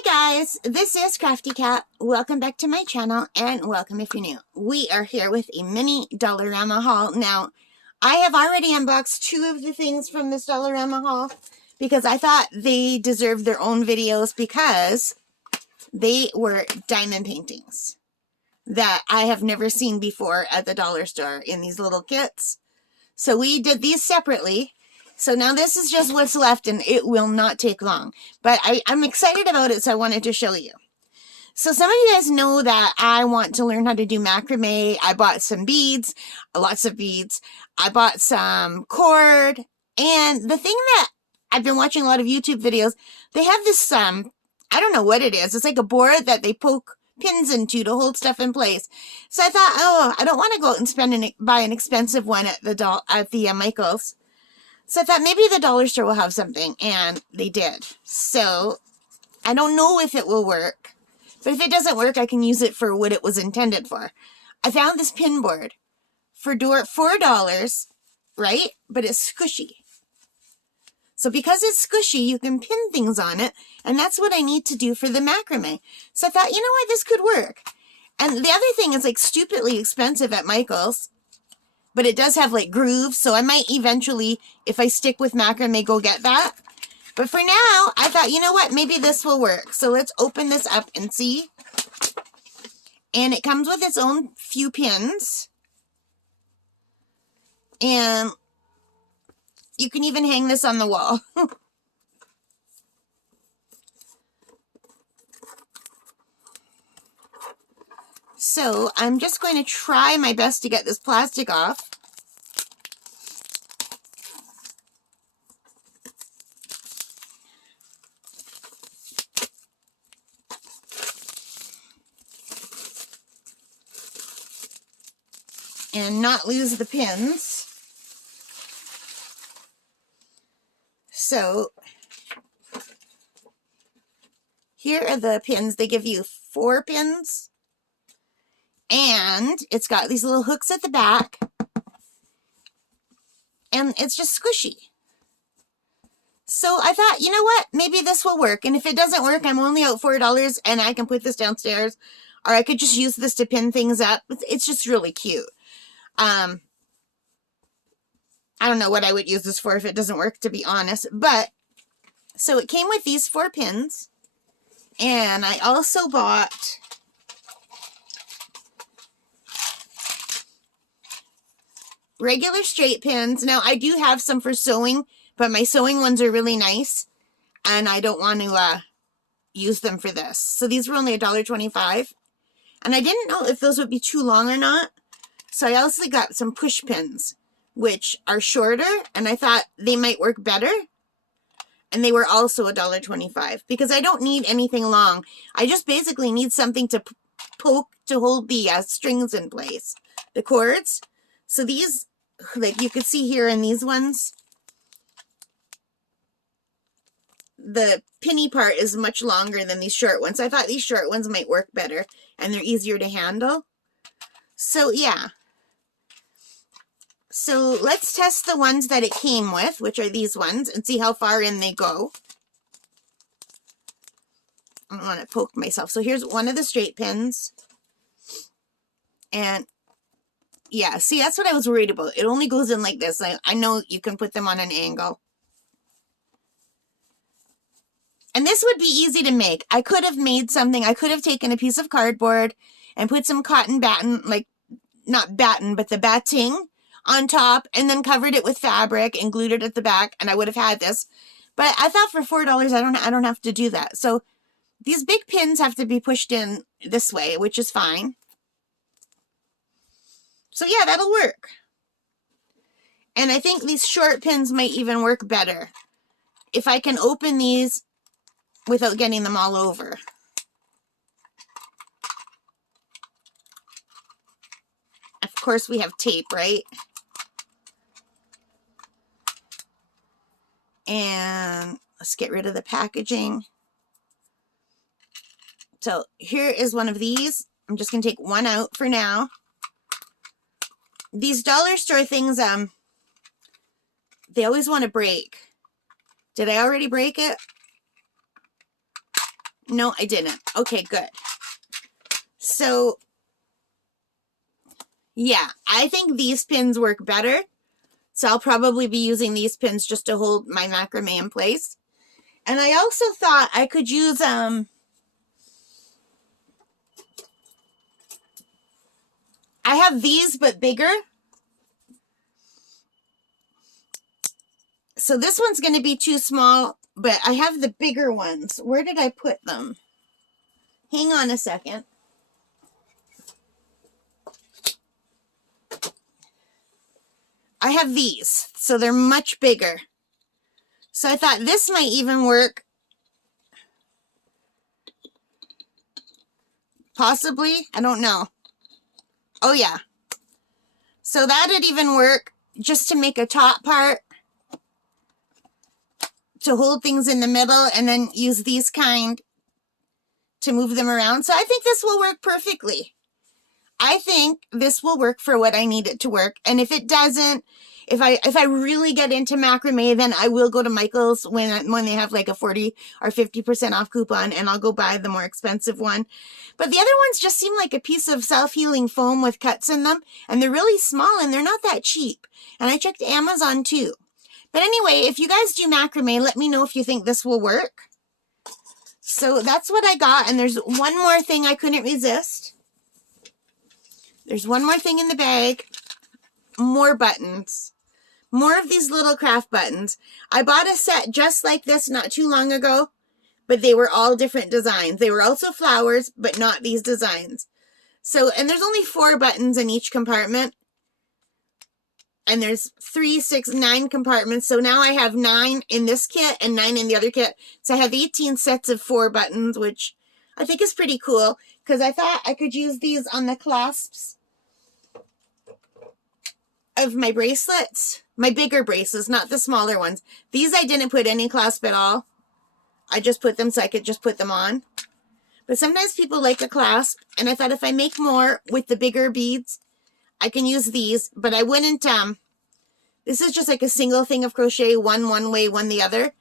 Hi guys, this is Crafty Cat. Welcome back to my channel and welcome if you're new. We are here with a mini Dollarama haul. Now, I have already unboxed two of the things from this Dollarama haul because I thought they deserved their own videos because they were diamond paintings that I have never seen before at the dollar store in these little kits. So we did these separately. So now this is just what's left and it will not take long. But I'm excited about it, so I wanted to show you. So some of you guys know that I want to learn how to do macrame. I bought some beads, lots of beads. I bought some cord. And the thing that I've been watching a lot of YouTube videos, they have this, I don't know what it is. It's like a board that they poke pins into to hold stuff in place. So I thought, oh, I don't want to go out and buy an expensive one at the Michael's. So I thought maybe the dollar store will have something, and they did. So I don't know if it will work, but if it doesn't work, I can use it for what it was intended for. I found this pin board for $4, right? But it's squishy. So because it's squishy, you can pin things on it, and that's what I need to do for the macrame. So I thought, you know what, this could work. And the other thing is like stupidly expensive at Michael's. But it does have like grooves, so I might eventually, if I stick with macrame, go get that. But for now, I thought, you know what, maybe this will work. So let's open this up and see. And it comes with its own few pins. And you can even hang this on the wall. So I'm just going to try my best to get this plastic off. And not lose the pins. So here are the pins. They give you 4 pins. And it's got these little hooks at the back. And it's just squishy. So I thought, you know what? Maybe this will work. And if it doesn't work, I'm only out $4 and I can put this downstairs. Or I could just use this to pin things up. It's just really cute. I don't know what I would use this for if it doesn't work, to be honest. But, so it came with these 4 pins. And I also bought regular straight pins. Now, I do have some for sewing, but my sewing ones are really nice, and I don't want to use them for this. So these were only $1.25, and I didn't know if those would be too long or not. So I also got some push pins, which are shorter, and I thought they might work better, and they were also $1.25, because I don't need anything long. I just basically need something to poke to hold the strings in place, the cords. So these, like you could see here in these ones, the pinny part is much longer than these short ones. So I thought these short ones might work better and they're easier to handle. So yeah. So let's test the ones that it came with, which are these ones, and see how far in they go. I don't want to poke myself. So here's one of the straight pins. And yeah, see, that's what I was worried about. It only goes in like this. I know you can put them on an angle. And this would be easy to make. I could have made something. I could have taken a piece of cardboard and put some cotton batten, like, not batten, but the batting on top, and then covered it with fabric and glued it at the back, and I would have had this. But I thought for $4, I don't have to do that. So these big pins have to be pushed in this way, which is fine. So yeah, that'll work. And I think these short pins might even work better if I can open these without getting them all over. Of course, we have tape, right? And let's get rid of the packaging. So here is one of these. I'm just going to take one out for now. These dollar store things, they always want to break. Did I already break it? No, I didn't. Okay, good. So, yeah, I think these pins work better. So I'll probably be using these pins just to hold my macrame in place. And I also thought I could use, I have these, but bigger. So this one's going to be too small, but I have the bigger ones. Where did I put them? Hang on a second. I have these, so they're much bigger. So I thought this might even work. Possibly, I don't know. Oh yeah. So that'd even work just to make a top part to hold things in the middle, and then use these kind to move them around. So I think this will work perfectly. I think this will work for what I need it to work. And if it doesn't, if I really get into macrame, then I will go to Michael's when they have like a 40 or 50% off coupon, and I'll go buy the more expensive one. But the other ones just seem like a piece of self-healing foam with cuts in them, and they're really small and they're not that cheap. And I checked Amazon too. But anyway, if you guys do macrame, let me know if you think this will work. So that's what I got. And there's one more thing I couldn't resist. There's one more thing in the bag. More buttons. More of these little craft buttons. I bought a set just like this not too long ago, but they were all different designs. They were also flowers, but not these designs. So, and there's only 4 buttons in each compartment. And there's 3, 6, 9 compartments. So now I have 9 in this kit and 9 in the other kit. So I have 18 sets of 4 buttons, which I think is pretty cool, because I thought I could use these on the clasps of my bracelets. My bigger bracelets, not the smaller ones. These I didn't put any clasp at all. I just put them so I could just put them on. But sometimes people like a clasp, and I thought if I make more with the bigger beads, I can use these, but I wouldn't, this is just like a single thing of crochet, one way, one the other.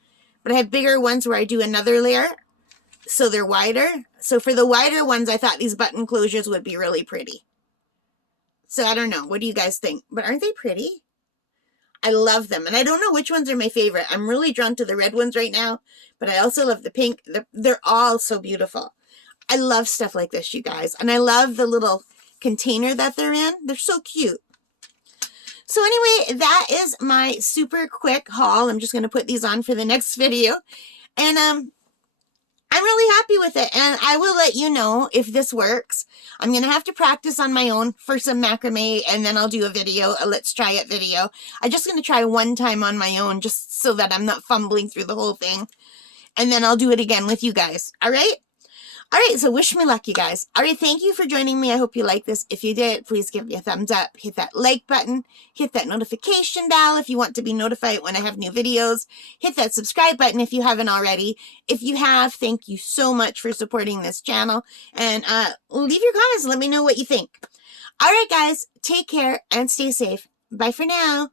But I have bigger ones where I do another layer, so they're wider. So for the wider ones, I thought these button closures would be really pretty. So I don't know, what do you guys think? But aren't they pretty? I love them, and I don't know which ones are my favorite. I'm really drawn to the red ones right now, but I also love the pink. They're all so beautiful. I love stuff like this, you guys, and I love the little container that they're in. They're so cute. So anyway, that is my super quick haul. I'm just going to put these on for the next video, and I'm really happy with it, and I will let you know if this works. I'm going to have to practice on my own for some macrame, and then I'll do a video, a let's try it video. I'm just going to try one time on my own just so that I'm not fumbling through the whole thing, and then I'll do it again with you guys. All right? All right, so wish me luck, you guys. All right, thank you for joining me. I hope you like this. If you did, please give me a thumbs up. Hit that like button. Hit that notification bell if you want to be notified when I have new videos. Hit that subscribe button if you haven't already. If you have, thank you so much for supporting this channel. And leave your comments and let me know what you think. All right, guys, take care and stay safe. Bye for now.